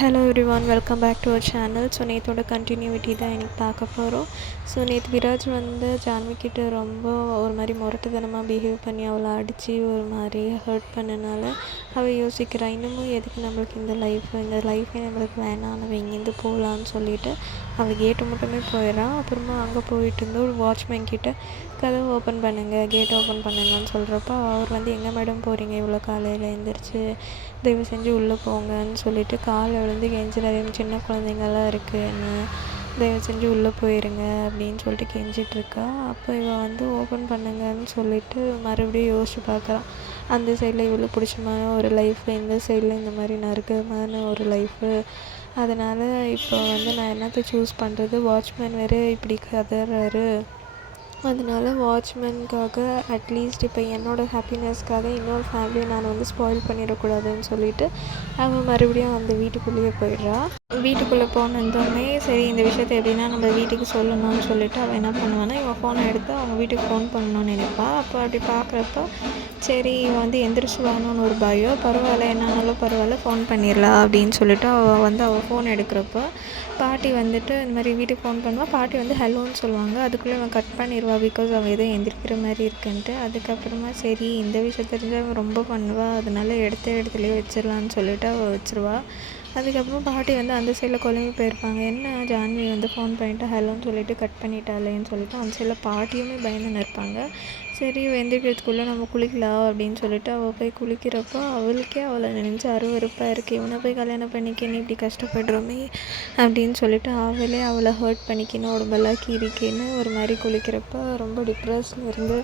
Hello everyone, welcome back to our channel. So நேற்றோட continuity தான் எனக்கு பார்க்க போகிறோம். ஸோ நேற்று விராஜ் வந்து ஜான்விக்கிட்ட ரொம்ப ஒரு மாதிரி முரட்டுத்தனமாக பிஹேவ் பண்ணி அவளை அடித்து ஒரு மாதிரி ஹர்ட் பண்ணனால அவள் யோசிக்கிறாள், இன்னமும் எதுக்கு நம்மளுக்கு இந்த லைஃபே நம்மளுக்கு வேணாம், நம்ம இங்கேருந்து போகலான்னு சொல்லிவிட்டு அவள் கேட்டு மட்டுமே போயிடறான். அப்புறமா அங்கே போயிட்டு இருந்து ஒரு வாட்ச்மேன் கிட்ட கதவை ஓப்பன் பண்ணுங்கள், கேட் ஓப்பன் பண்ணுங்கன்னு சொல்கிறப்ப அவர் வந்து எங்கே மேடம் போகிறீங்க இவ்வளோ காலையில் எழுந்திரிச்சு, தயவு செஞ்சு உள்ளே போங்கன்னு சொல்லிட்டு காலை விழுந்து கெஞ்சுறாரு. சின்ன குழந்தைங்கள்லாம் இருக்குன்னு தயவு செஞ்சு உள்ளே போயிருங்க அப்படின்னு சொல்லிட்டு கெஞ்சிட்ருக்கா. அப்போ இவன் வந்து ஓப்பன் பண்ணுங்கன்னு சொல்லிட்டு மறுபடியும் யோசிச்சு பார்க்குறான். அந்த சைடில் இவ்வளோ பிடிச்சமான ஒரு லைஃபு, இந்த சைடில் இந்த மாதிரி நறுக்கமான ஒரு லைஃபு. அதனால் இப்போ வந்து நான் என்னத்தை சூஸ் பண்ணுறது, வாட்ச்மேன் வேறு இப்படி கதறாரு. அதனால வாட்ச்மேனுக்காக அட்லீஸ்ட் இப்போ என்னோடய ஹாப்பினஸ்க்காக இன்னொரு ஃபேமிலியை நான் வந்து ஸ்பாயில் பண்ணிடக்கூடாதுன்னு சொல்லிட்டு அவன் மறுபடியும் அந்த வீட்டுக்குள்ளேயே போயிடுறா. வீட்டுக்குள்ளே போனதுமே சரி இந்த விஷயத்த எப்படின்னா நம்ம வீட்டுக்கு சொல்லணும்னு சொல்லிட்டு அவள் என்ன பண்ணுவான்னா இவன் ஃபோனை எடுத்து அவங்க வீட்டுக்கு ஃபோன் பண்ணணும்னு நினைப்பாள். அப்போ அப்படி பார்க்குறப்ப சரி இவன் வந்து எந்திரிச்சுவானோன்னு ஒரு பயம், பரவாயில்ல என்னானாலும் பரவாயில்ல ஃபோன் பண்ணிடலாம் அப்படின்னு சொல்லிட்டு அவள் ஃபோன் எடுக்கிறப்போ பாட்டி வந்துட்டு இந்த மாதிரி வீட்டுக்கு ஃபோன் பண்ணுவாள். பாட்டி வந்து ஹலோன்னு சொல்லுவாங்க. அதுக்குள்ளே அவன் கட் பண்ணிடுவாள், பிகாஸ் அவள் எதோ எந்திரிக்கிற மாதிரி இருக்குன்ட்டு. அதுக்கப்புறமா சரி இந்த விஷயம் தெரிஞ்சால் அவன் ரொம்ப பண்ணுவாள், அதனால இடத்துலையே வச்சிடலான்னு சொல்லிட்டு அவள் வச்சிருவா. அதுக்கப்புறம் பாட்டி வந்து அந்த சைடில் குழம்பி போயிருப்பாங்க. என்ன ஜான்வி வந்து ஃபோன் பண்ணிவிட்டு ஹலோன்னு சொல்லிட்டு கட் பண்ணிட்டாளேன்னு சொல்லிட்டு அந்த சைடில் பாட்டியுமே பயந்துன்னு இருப்பாங்க. சரி எந்திரிக்கிறதுக்குள்ளே நம்ம குளிக்கலாம் அப்படின்னு சொல்லிட்டு அவள் போய் குளிக்கிறப்போ அவளுக்கே அவளை நினச்சி அருவருப்பாக இருக்குது. இவனை போய் கல்யாணம் பண்ணிக்கணும் இப்படி கஷ்டப்படுறோமே அப்படின்னு சொல்லிட்டு அவளை ஹர்ட் பண்ணிக்கணும், உடம்பெல்லாம் கீறிக்கின்னு ஒரு மாதிரி குளிக்கிறப்போ ரொம்ப டிப்ரெஸில் இருந்து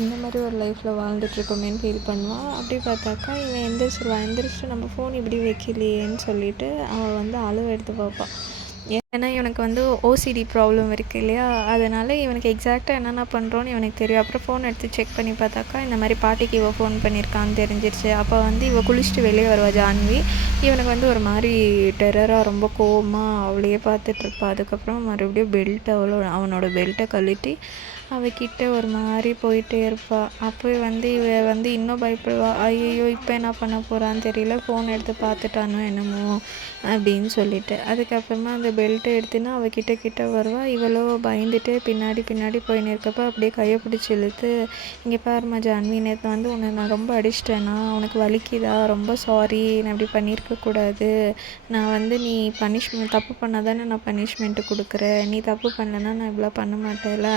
இந்த மாதிரி ஒரு லைஃப்பில் வாழ்ந்துட்டுருக்கோமேன்னு ஃபீல் பண்ணுவாள். அப்படி பார்த்தாக்கா இவன் எந்திரிச்சிட்டு நம்ம ஃபோன் இப்படி வைக்கலையேன்னு சொல்லிட்டு அவள் வந்து அளவு எடுத்து பார்ப்பாள். ஏன்னா இவனுக்கு வந்து ஓசிடி ப்ராப்ளம் இருக்குது இல்லையா, அதனால் இவனுக்கு எக்ஸாக்டாக என்னென்ன பண்ணுறோன்னு இவனுக்கு தெரியும். அப்புறம் ஃபோன் எடுத்து செக் பண்ணி பார்த்தாக்கா இந்த மாதிரி பாட்டிக்கு இவள் ஃபோன் பண்ணியிருக்கான்னு தெரிஞ்சிருச்சு. அப்போ வந்து இவள் குளிச்சுட்டு வெளியே வருவா ஜான்வி. இவனுக்கு வந்து ஒரு மாதிரி டெரராக ரொம்ப கோவமாக அவளையே பார்த்துட்ருப்பா. அதுக்கப்புறம் மறுபடியும் அவனோட பெல்ட்டை கழட்டி அவகிட்ட ஒரு மாதிரி போயிட்டே இருப்பாள். அப்போ வந்து இவ வந்து இன்னும் பயப்படுவா. ஐயோ இப்போ என்ன பண்ண போகிறான்னு தெரியல, ஃபோன் எடுத்து பார்த்துட்டானோ என்னமோ அப்படின்னு சொல்லிட்டு. அதுக்கப்புறமா அந்த பெல்ட்டை எடுத்துன்னா அவகிட்ட வருவாள். இவளோ பயந்துட்டு பின்னாடி போயின்னு இருக்கப்போ அப்படியே கையை பிடிச்சி இழுத்து, இங்கே பாருமா ஜான்வி, நேற்று வந்து உன்னை நான் ரொம்ப அடிச்சிட்டேன்னா, உனக்கு வலிக்குதா, ரொம்ப சாரி, நான் இப்படி பண்ணியிருக்கக்கூடாது. நான் வந்து நீ தப்பு பண்ணால் தானே நான் பனிஷ்மெண்ட்டு கொடுக்குறேன், நீ தப்பு பண்ணலன்னா நான் இவ்வளோ பண்ண மாட்டேன்ல.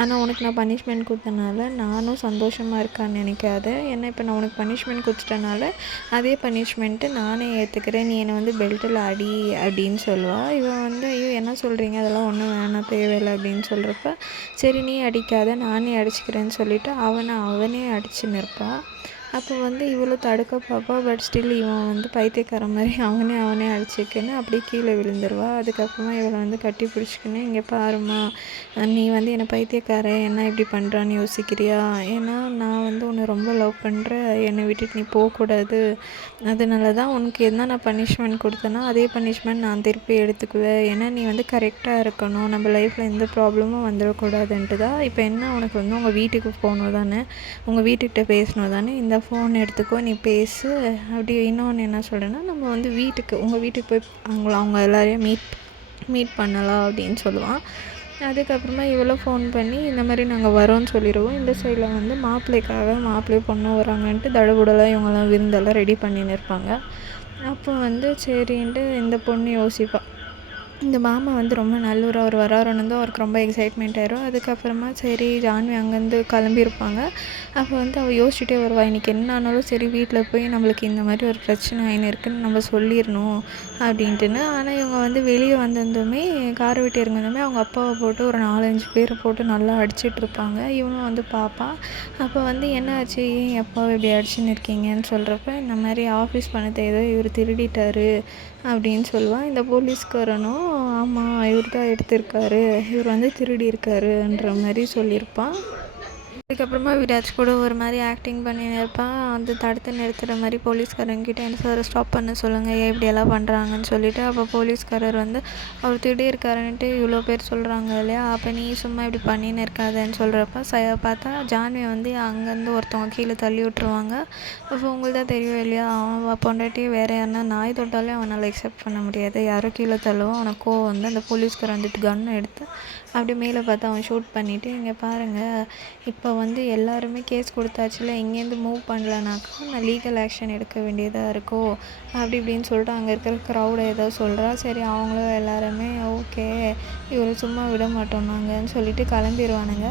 ஆனால் உனக்கு நான் பனிஷ்மெண்ட் கொடுத்தனால நானும் சந்தோஷமாக இருக்கான்னு நினைக்காத. ஏன்னா இப்போ நான் உனக்கு பனிஷ்மெண்ட் கொடுத்துட்டனால அதே பனிஷ்மெண்ட்டு நானே ஏற்றுக்கிறேன், நீ என்னை வந்து பெல்ட்டில் அடி அப்படின்னு சொல்லுவாள். இவன் வந்து ஐயோ என்ன சொல்கிறீங்க, அதெல்லாம் ஒன்றும் வேணாம் தேவையில்லை அப்படின்னு சொல்கிறப்ப சரி நீ அடிக்காத நானே அடிச்சுக்கிறேன்னு சொல்லிவிட்டு அவனே அடிச்சுன்னு இருப்பாள். அப்போ வந்து இவ்வளோ தடுக்க பார்ப்பா. பட் ஸ்டில் இவன் வந்து பைத்தியக்கார மாதிரி அவனே அடிச்சுக்கின்னு அப்படியே கீழே விழுந்துருவா. அதுக்கப்புறமா இவளை வந்து கட்டி பிடிச்சிக்கின்னு, இங்கே பாருமா, நீ வந்து என்னை பைத்தியக்காரன் என்ன இப்படி பண்ணுறான்னு யோசிக்கிறியா, ஏன்னா நான் வந்து உன்னை ரொம்ப லவ் பண்ணுறேன், என்னை விட்டுட்டு நீ போகக்கூடாது, அதனால தான் உனக்கு என்ன நான் பனிஷ்மெண்ட் கொடுத்தேன்னா அதே பனிஷ்மெண்ட் நான் திருப்பி எடுத்துக்குவேன். ஏன்னா நீ வந்து கரெக்டாக இருக்கணும், நம்ம லைஃப்பில் எந்த ப்ராப்ளமும் வந்துடக்கூடாதுன்ட்டு தான். இப்போ என்ன உனக்கு வந்து உங்கள் வீட்டுக்கு போகணும் தானே, உங்கள் வீட்டுக்கிட்ட பேசணும் தானே, இந்த ஃபோன் எடுத்துக்கோ நீ பேசு. அப்படி இன்னொன்று என்ன சொல்கிறேன்னா நம்ம வந்து உங்கள் வீட்டுக்கு போய் அவங்க எல்லாரையும் மீட் பண்ணலாம் அப்படின்னு சொல்லுவான். அதுக்கப்புறமா இவ்வளோ ஃபோன் பண்ணி இந்த மாதிரி நாங்கள் வரோன்னு சொல்லிடுவோம். இந்த சைடில் வந்து மாப்பிள்ளையும் பொண்ணும் வராங்கன்ட்டு தடபுடலாக இவங்கெல்லாம் விருந்தெல்லாம் ரெடி பண்ணின்னு இருப்பாங்க. அப்போ வந்து சரின்ட்டு இந்த பொண்ணு யோசிப்பாள், இந்த மாமா வந்து ரொம்ப நல்லூர், அவர் வராருன்னு தான் அவருக்கு ரொம்ப எக்ஸைட்மெண்ட் ஆயிரும். அதுக்கப்புறமா சரி ஜான்வி அங்கேருந்து கிளம்பியிருப்பாங்க. அப்போ வந்து அவள் யோசிச்சுட்டே வருவாள், இன்றைக்கி என்ன ஆனாலும் சரி வீட்டில் போய் நம்மளுக்கு இந்த மாதிரி ஒரு பிரச்சனை ஆயின்னு இருக்குன்னு நம்ம சொல்லிடணும் அப்படின்ட்டுன்னு. ஆனால் இவங்க வந்து வெளியே வந்திருந்துமே காரை விட்டு இறங்கிருந்துமே அவங்க அப்பாவை போட்டு ஒரு 4-5 பேரை போட்டு நல்லா அடிச்சிட்ருப்பாங்க. இவனும் வந்து பார்ப்பான். அப்போ வந்து என்ன ஆச்சு, ஏன் அப்பாவை இப்படி அடிச்சுன்னு இருக்கீங்கன்னு சொல்கிறப்ப இந்த மாதிரி ஆஃபீஸ் பணத்தை ஏதோ இவர் திருடிட்டாரு அப்படின்னு சொல்லுவான். இந்த போலீஸ்காரனும் ஆமாம் இவர் தான் எடுத்திருக்காரு, இவர் வந்து திருடி இருக்காருன்ற மாதிரி சொல்லியிருப்பான். அதுக்கப்புறமா விராஜ் கூட ஒரு மாதிரி ஆக்டிங் பண்ணின்னு இருப்பான். வந்து தடுத்து நிறுத்துகிற மாதிரி போலீஸ்காரங்கிட்ட என்ன சார் ஸ்டாப் பண்ண சொல்லுங்கள், ஏன் இப்படியெல்லாம் பண்ணுறாங்கன்னு சொல்லிவிட்டு, அப்போ போலீஸ்காரர் வந்து அவர் திடீர்காரன்ட்டு இவ்வளோ பேர் சொல்கிறாங்க இல்லையா, அப்போ நீ சும்மா இப்படி பண்ணின்னு இருக்காதன்னு சொல்கிறப்ப பார்த்தா ஜான்வி வந்து அங்கேருந்து ஒருத்தவங்க கீழே தள்ளி விட்ருவாங்க. அப்போ உங்களுக்கு தான் தெரியும் இல்லையா, அவன் பொண்டாட்டி வேறு யாருன்னா நாய் தொட்டாலே அவனால் அக்செப்ட் பண்ண முடியாது. யாரோ கீழே தள்ளுவோம், அவனுக்கு கோவம் வந்து அந்த போலீஸ்காரன் வந்துட்டு கன்னை எடுத்து அப்படியே மேலே பார்த்து அவன் ஷூட் பண்ணிவிட்டு, இங்கே பாருங்கள் இப்போ வந்து எல்லாருமே கேஸ் கொடுத்தாச்சுல, இங்கேருந்து மூவ் பண்ணலனாக்கா நான் லீகல் ஆக்ஷன் எடுக்க வேண்டியதாக இருக்கோ அப்படி இப்படின்னு சொல்லிட்டு அங்கே இருக்கிற க்ரௌடை ஏதோ சொல்கிறா. சரி அவங்களும் எல்லாருமே ஓகே இவரை சும்மா விட மாட்டோம் நாங்கன்னு சொல்லிட்டு கிளம்பிடுவானுங்க.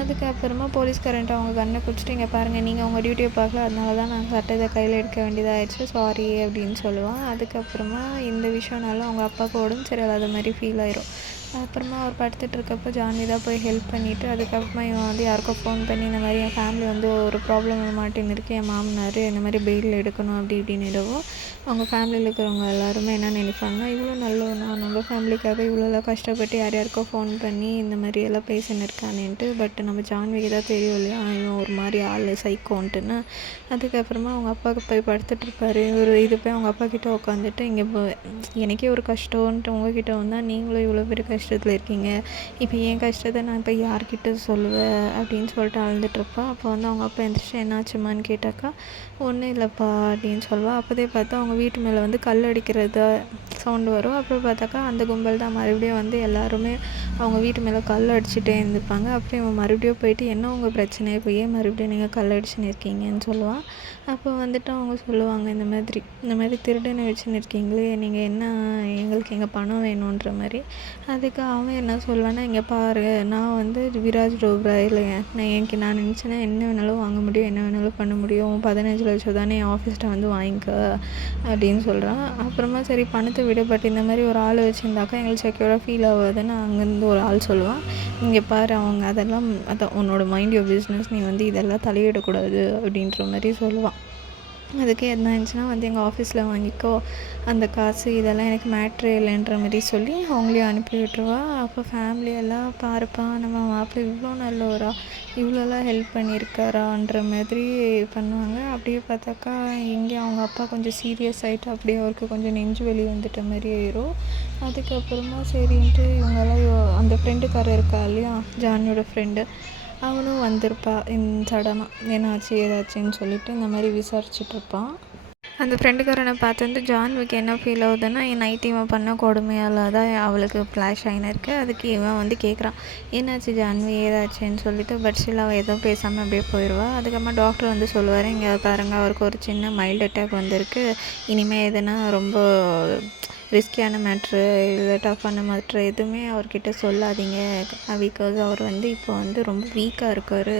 அதுக்கப்புறமா போலீஸ்காரன்ட்டு அவங்க கண்ணை குடிச்சிட்டு, இங்கே பாருங்கள் நீங்கள் உங்கள் டியூட்டியை பார்க்கல, அதனால தான் நான் சட்டத்தை கையில் எடுக்க வேண்டியதாகிடுச்சு, சாரி அப்படின்னு சொல்லுவான். அதுக்கப்புறமா இந்த விஷயம்னால அவங்க அப்பாவுக்கு உடம்பு சரியில்லாத மாதிரி ஃபீல் ஆயிரும். அப்புறமா அவர் படுத்துட்டு இருக்கப்போ ஜான்வி தான் போய் ஹெல்ப் பண்ணிவிட்டு, அதுக்கப்புறமா இவன் வந்து யாருக்கோ ஃபோன் பண்ணி இந்த மாதிரி என் ஃபேமிலி வந்து ஒரு ப்ராப்ளம் மாட்டின்னு இருக்கு, என் மாமனார் இந்த மாதிரி பெயில் எடுக்கணும் அப்படி இப்படின்னு இடவும் அவங்க ஃபேமிலியில் இருக்கிறவங்க எல்லாருமே என்ன நினைப்பாங்கன்னா, இவ்வளோ நல்லவனா நம்ம ஃபேமிலிக்காக இவ்வளோலாம் கஷ்டப்பட்டு யார் யாருக்கோ ஃபோன் பண்ணி இந்த மாதிரி எல்லாம் பேசின்னு இருக்கானேன்ட்டு. பட் நம்ம ஜான்விக்கு தான் தெரியும் இல்லையா, இவன் ஒரு மாதிரி ஆள் சைக்கோன்ட்டுன்னு. அதுக்கப்புறமா அவங்க அப்பாவுக்கு போய் படுத்துட்ருப்பாரு. இது போய் அவங்க அப்பா கிட்டே உட்காந்துட்டு, இங்கே எனக்கே ஒரு கஷ்டம்ன்ட்டு உங்ககிட்ட வந்தால் நீங்களும் இவ்வளோ பெரிய கஷ்டத்தில் இருக்கீங்க, இப்போ என் கஷ்டத்தை நான் இப்போ யார்கிட்ட சொல்லுவேன் அப்படின்னு சொல்லிட்டு அழுதுட்ருப்பா. அப்போ வந்து அவங்க அப்பா எந்திரிச்சு என்னாச்சுமான்னு கேட்டாக்கா, ஒன்றும் இல்லைப்பா அப்படின்னு சொல்லுவாள். அப்போதே பார்த்தா அவங்க வீட்டு மேலே வந்து கல் அடிக்கிறதா சவுண்டு வரும். அப்புறம் பார்த்தாக்கா அந்த கும்பல் தான் மறுபடியும் வந்து எல்லாருமே அவங்க வீட்டு மேலே கல் அடிச்சுட்டே இருந்துப்பாங்க. அப்புறம் இவன் மறுபடியும் போயிட்டு, என்ன உங்கள் பிரச்சனை, இப்போ ஏன் மறுபடியும் நீங்கள் கல் அடிச்சுன்னு இருக்கீங்கன்னு சொல்லுவான். அப்போ வந்துட்டு அவங்க சொல்லுவாங்க, இந்த மாதிரி திருடனை வச்சுன்னு இருக்கீங்களே, நீங்கள் என்ன எங்களுக்கு எங்கள் பணம் வேணுன்ற மாதிரி. அதுக்கு அவன் என்ன சொல்லுவான்னா, இங்கே பாரு நான் வந்து விராஜ் டோப்ரா இல்லைங்க, நான் நினச்சேன்னா என்ன வேணாலும் வாங்க முடியும், என்ன வேணாலும் பண்ண முடியும், 15 லட்சம் தானே என் ஆஃபீஸ்ட்டை வந்து வாங்கிக்க அப்படின்னு சொல்கிறான். அப்புறமா சரி பணத்தை விட, பட் இந்த மாதிரி ஒரு ஆள் வச்சுருந்தாக்கா எங்களுக்கு செக்யூராக ஃபீல் ஆகாதுன்னு அங்கேருந்து ஒரு ஆள் சொல்லுவான். இங்கே பாரு அவங்க அதான் உன்னோட மைண்ட் யோர் பிஸ்னஸ், நீ வந்து இதெல்லாம் தலையிடக்கூடாது அப்படின்ற மாதிரி சொல்லுவான். அதுக்கு என்ன இருந்துச்சுன்னா வந்து எங்கள் ஆஃபீஸில் வாங்கிக்கோ, அந்த காசு இதெல்லாம் எனக்கு மேட்ரு இல்லைன்ற மாதிரி சொல்லி அவங்களையும் அனுப்பி விட்டுருவா. அப்போ ஃபேமிலியெல்லாம் பாருப்பா நம்ம மாப்பிள்ளை இவ்வளோ நல்லவரா, இவ்வளோலாம் ஹெல்ப் பண்ணியிருக்காரான்ற மாதிரி பண்ணுவாங்க. அப்படியே பார்த்தாக்கா இங்கே அவங்க அப்பா கொஞ்சம் சீரியஸ் ஆகிட்டு அப்படியே அவருக்கு கொஞ்சம் நெஞ்சு வலி வந்துட்ட மாதிரி ஆயிரும். அதுக்கப்புறமா சரின்ட்டு இவங்கெல்லாம் அந்த ஃப்ரெண்டுக்காரர் இருக்கா இல்லையா, ஜானியோட ஃப்ரெண்டு, அவனும் வந்திருப்பா சடனாக என்னாச்சு ஏதாச்சுன்னு சொல்லிட்டு இந்த மாதிரி விசாரிச்சுட்ருப்பான். அந்த ஃப்ரெண்டுக்காரனை பார்த்து வந்து ஜான்விக்கு என்ன ஃபீல் ஆகுதுன்னா, என் நைட் இவன் பண்ண கொடுமையால் தான் அவளுக்கு ஃப்ளாஷ் ஆகினிருக்கு. அதுக்கு இவன் வந்து கேட்குறான், என்னாச்சு ஜான்வி ஏதாச்சுன்னு சொல்லிட்டு. பட் ஸ்டில் அவள் எதுவும் பேசாமல் அப்படியே போயிடுவாள். அதுக்கப்புறமா டாக்டர் வந்து சொல்லுவார், இங்கே பாருங்க அவருக்கு ஒரு சின்ன மைல்டு அட்டாக் வந்திருக்கு, இனிமேல் எதுனா ரொம்ப ரிஸ்கியான மேட்ரு இல்லை டஃப்பான மேட்ரு எதுவுமே அவர்கிட்ட சொல்லாதீங்க, பிகாஸ் அவர் வந்து இப்போ வந்து ரொம்ப வீக்காக இருக்கார்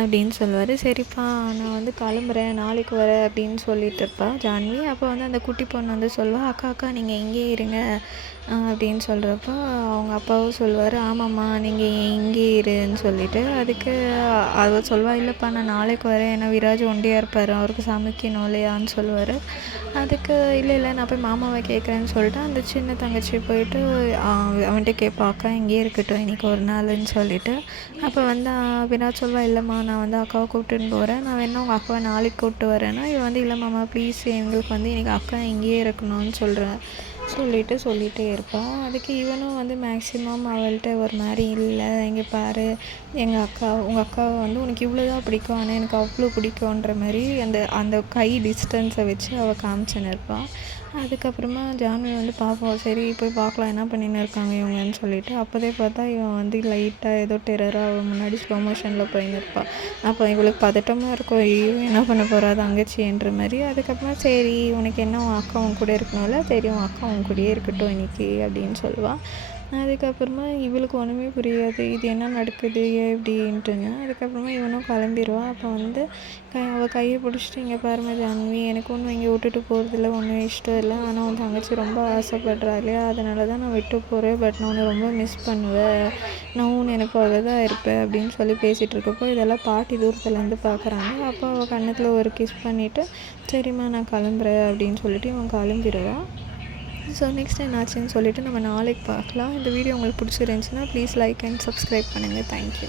அப்படின்னு சொல்லுவார். சரிப்பா நான் வந்து கிளம்புறேன், நாளைக்கு வரேன் அப்படின்னு சொல்லிட்டு இருப்பா ஜான்வி. அப்போ வந்து அந்த குட்டி பொண்ணு வந்து சொல்லுவாள், அக்கா நீங்கள் இங்கேயே இருங்க அப்படின்னு சொல்கிறப்போ அவங்க அப்பாவும் சொல்லுவார், ஆமாம்மா நீங்கள் இங்கே இருன்னு சொல்லிவிட்டு. அதுக்கு அவள் சொல்லுவாள், இல்லைப்பா நான் நாளைக்கு வரேன், ஏன்னா விராஜ் ஒண்டியாக இருப்பார், அவருக்கு சமைக்கணும் இல்லையான்னு சொல்லுவார். அதுக்கு இல்லை நான் போய் மாமாவை கேட்குறேன்னு சொல்லிட்டு அந்த சின்ன தங்கச்சி போயிட்டு அவன்கிட்ட கேட்பா, அக்கா இங்கேயே இருக்கட்டும் இன்றைக்கி ஒரு நாள்னு சொல்லிவிட்டு. அப்போ வந்து விராஜ் சொல்வா, இல்லைம்மா நான் வந்து அக்காவை கூப்பிட்டுன்னு போகிறேன், நான் வேணா உங்கள் அக்காவை நாளைக்கு கூப்பிட்டு வரேன்னா, இவன் வந்து இல்லைம்மாம்மா ப்ளீஸ் எங்களுக்கு வந்து இன்றைக்கி அக்கா இங்கேயே இருக்கணும்னு சொல்லிகிட்டே இருப்பான். அதுக்கு இவனும் வந்து மேக்ஸிமம் அவள்கிட்ட ஒரு மாதிரி, இல்லை இங்கே பாரு உங்கள் அக்காவை வந்து உனக்கு இவ்வளோதான் பிடிக்கும், ஆனால் எனக்கு அவ்வளோ பிடிக்குன்ற மாதிரி அந்த கை டிஸ்டன்ஸை வச்சு அவள் காமிச்சுன்னு இருப்பாள். அதுக்கப்புறமா ஜான்வி வந்து பார்ப்போம், சரி போய் பார்க்கலாம் என்ன பண்ணின்னு இருக்காங்க இவங்கன்னு சொல்லிட்டு. அப்போதே பார்த்தா இவன் வந்து லைட்டாக ஏதோ டெரராக அவன் முன்னாடி ஸ்லோ மோஷனில் போயின்னு இருப்பாள். அப்போ இவளுக்கு பதட்டமாக இருக்கும், என்ன பண்ண போகிறா தங்கச்சின்ற மாதிரி. அதுக்கப்புறமா சரி உனக்கு என்ன உன் அக்கா உன் கூட இருக்கணும்ல, சரி உன் அக்கா உன் கூடயே இருக்கட்டும் இன்றைக்கி அப்படின்னு சொல்லுவாள். அதுக்கப்புறமா இவளுக்கு ஒன்றுமே புரியாது, இது என்ன நடக்குது எப்படின்ட்டுன்னு. அதுக்கப்புறமா இவனும் கிளம்பிடுவான். அப்போ வந்து அவள் கையை பிடிச்சிட்டு, இங்கே பாருங்க ஜான்வி எனக்கு ஒன்றும் இங்கே விட்டுட்டு போகிறதில்ல, ஒன்றும் இஷ்டம் இல்லை, ஆனால் உன் தங்கச்சி ரொம்ப ஆசைப்படுறா இல்லையா, அதனால தான் நான் விட்டு போகிறேன், பட் நான் உன்னை ரொம்ப மிஸ் பண்ணுவேன், நான் உன் நினைப்பாக தான் இருப்பேன் அப்படின்னு சொல்லி பேசிகிட்டு இருக்கப்போ இதெல்லாம் பாட்டி தூரத்துலேருந்து பார்க்குறாங்க. அப்போ அவள் கன்னத்தில் ஒரு கிஸ் பண்ணிவிட்டு, சரிம்மா நான் கிளம்புறேன் அப்படின்னு சொல்லிட்டு இவன் கிளம்பிடுவான். ஸோ நெக்ஸ்ட் என்னாச்சுன்னு சொல்லிவிட்டு நம்ம நாளைக்கு பார்க்கலாம். இந்த வீடியோ உங்களுக்கு பிடிச்சிருந்துச்சின்னா ப்ளீஸ் லைக் அண்ட் சப்ஸ்கிரைப் பண்ணுங்கள். தேங்க்யூ.